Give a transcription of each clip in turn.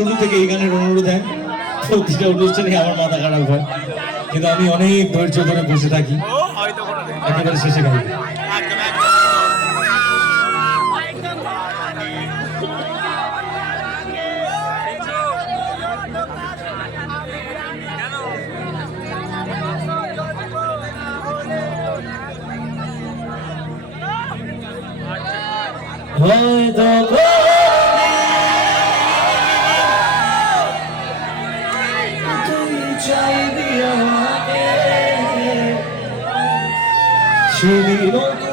শুরু থেকে এই গানের অনুরোধ দেন। প্রতিটা অনুষ্ঠানে আমার মাথা খারাপ হয়। কিন্তু আমি অনেক ধৈর্য ধরে বসে থাকি। একেবারে শেষে গাই। হয়তো অন্য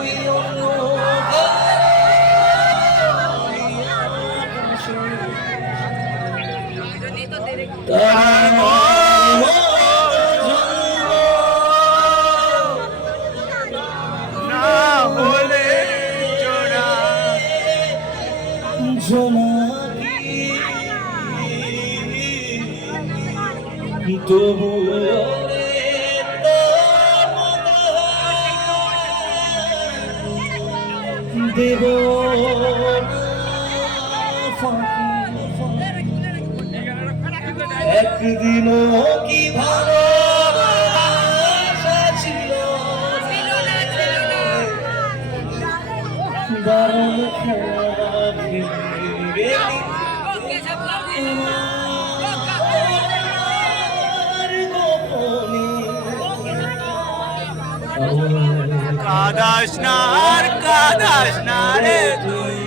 দেব। একদিনও কি ভালো কাদাস না, আর কাদাস না রে তুই।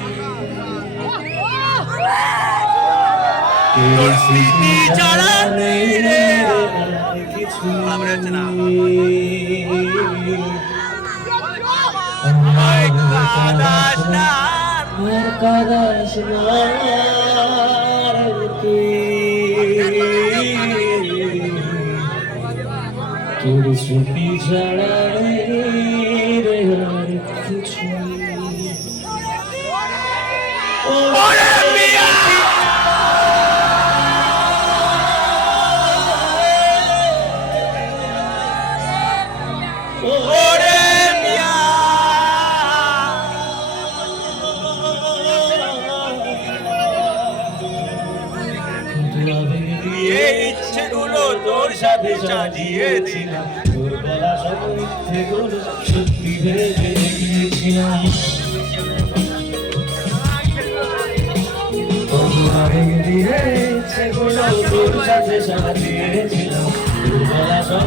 তোর স্মৃতি ছাড়া নেই রে। কিছু আমরা না। কাদাস না। আর কাদাস না তুই তোর স্মৃতি ছাড়া ইচ্ছেগুলো তোর সাথে সাজিয়ে সত্যি ভেবে সেগুলো তোর সাথে সব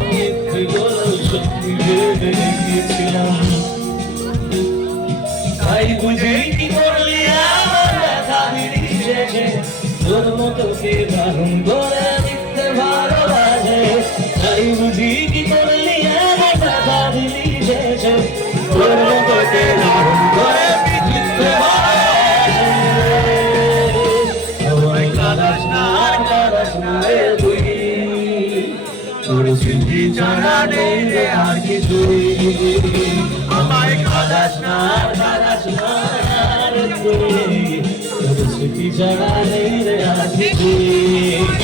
মিথ্যে গুলো গিয়েছিলাম তাই বুঝেই কি করলি তোর মতো কে করে মিথ্যে ভালোবাসে? তাই বুঝি কি তোর স্মৃতি জানা নেই রে আর কিছুই আমায় কাদাস না কাদাস না তোর স্মৃতি জানা নেই রে আর কিছুই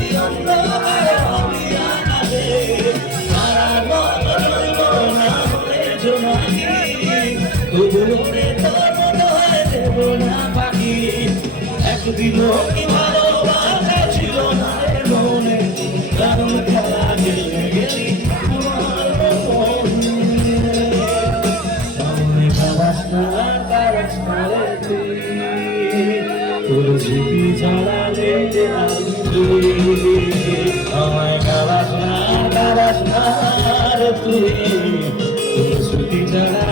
দিল ভালোবাসা ছিল না মনে। কারণ খেলা খেলে গেলি তোর জীবি জ্বালালে আমায় গালাস না গালাস না তুই। তোর ছুটি জ্বালা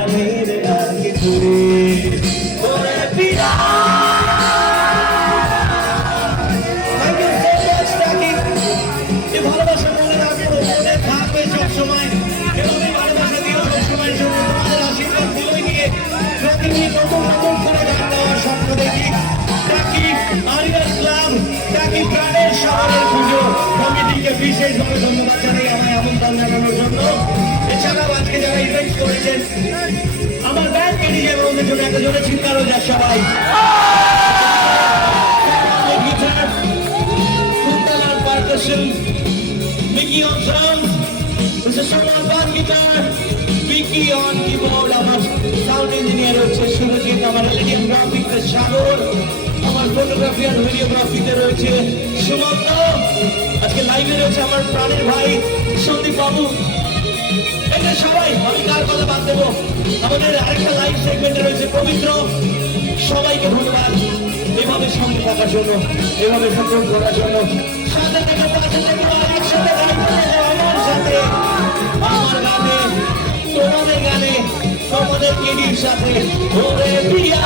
বিশেষভাবে ধন্যবাদ জানাই আমায় আমন্ত্রণ জানানোর জন্য। এছাড়াও আজকে যারা ইভেন্ট করেছেন, আমার ব্যান্ডকে নিজে বলতে জন্য একটা জোরে চিন্তা রয়ে যাক সবাই। guitar, Kuntal on Sharma on guitar, Vicky on আমার ইঞ্জিনিয়ার হচ্ছে সুরজিৎ আমার এলইডিএম গ্রাফিক্স সাগর আমার ফটোগ্রাফি আর ভিডিওগ্রাফিতে রয়েছে সুমন্ত আজকে লাইভে রয়েছে আমার প্রাণের ভাই সন্দীপ বাবু এটা সবাই আমি কার কথা বাদ আমাদের আরেকটা লাইভ সেগমেন্টে রয়েছে পবিত্র সবাইকে ধন্যবাদ এভাবে সঙ্গে থাকার জন্য এভাবে সাপোর্ট করার জন্য সাথে থেকে পাশে আমার সাথে তোমাদের গানে তোমাদের কেডির সাথে ওরে প্রিয়া